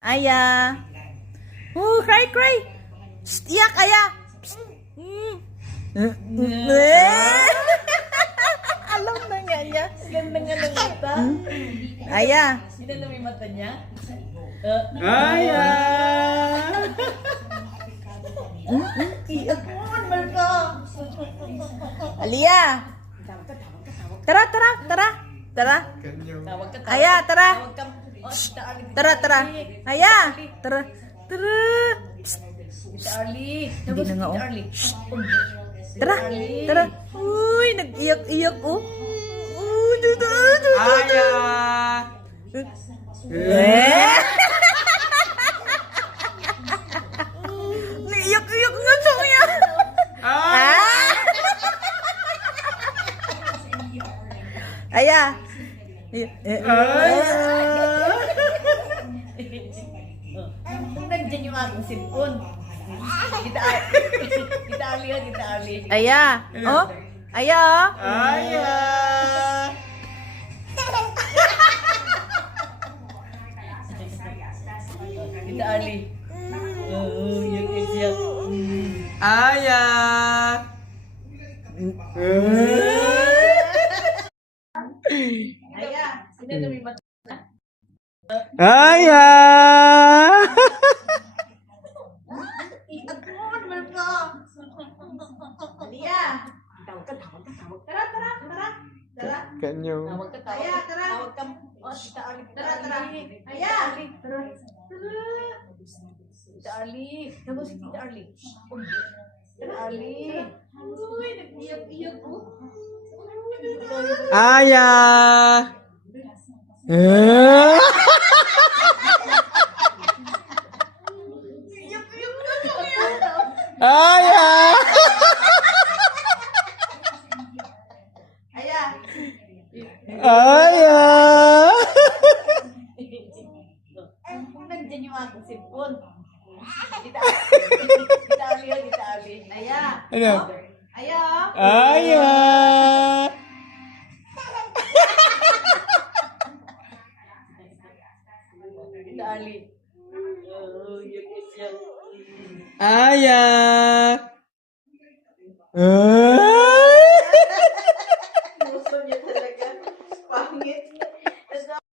Aya. Cry, cry. Psst, iyak, Aya. Psst. Alam na nga niya. Ganda nga ng mata. Aya. Sino na may mata niya? Aya! Iyak mo, Marco. Alia. Tara, tara, tara. Tara. Tawag ka, tawag. Aya, tara. Tawag ka. Oh, Tita Ali. Tara, tara. Aya. Tara. Tara. Psst. Tita Ali. Hindi na nga, oh. Tita Ali. Tara. Tara. Uy, nag-iyak-iyak, oh. Aya! Naiyak-iyak nga siya. Aya. Kung nandyan yung aking cellphone. Tita Ali, Tita Ali. Aya. Oh. Aya. Aya! Tita Ali. Oh, yung iyak. Aya! Aya, sino na may mata? Aya! Iyak mo, Marco. Alia. Tawag ka, tawag ka, tawag ka. Tara, tara, tara. Tara. Kanyo. Tawag ka, tawag Aya, ka. tara. Tawag ka. Oh, Tita Ali, Tita Tara, tara. Ali. Aya. Tara. Tita Ali. Tawag si Tita Ali. Tita Ali. Uy, nag-iyak-iyak, oh. Aya! Iyak-iyak nga siya. Aya! Aya. Aya! Kung nandyan yung aking cellphone. Tita Ali, Tita Ali. Aya. Ano? Aya. Aya! Tita Ali. Oh, iyak. Aya!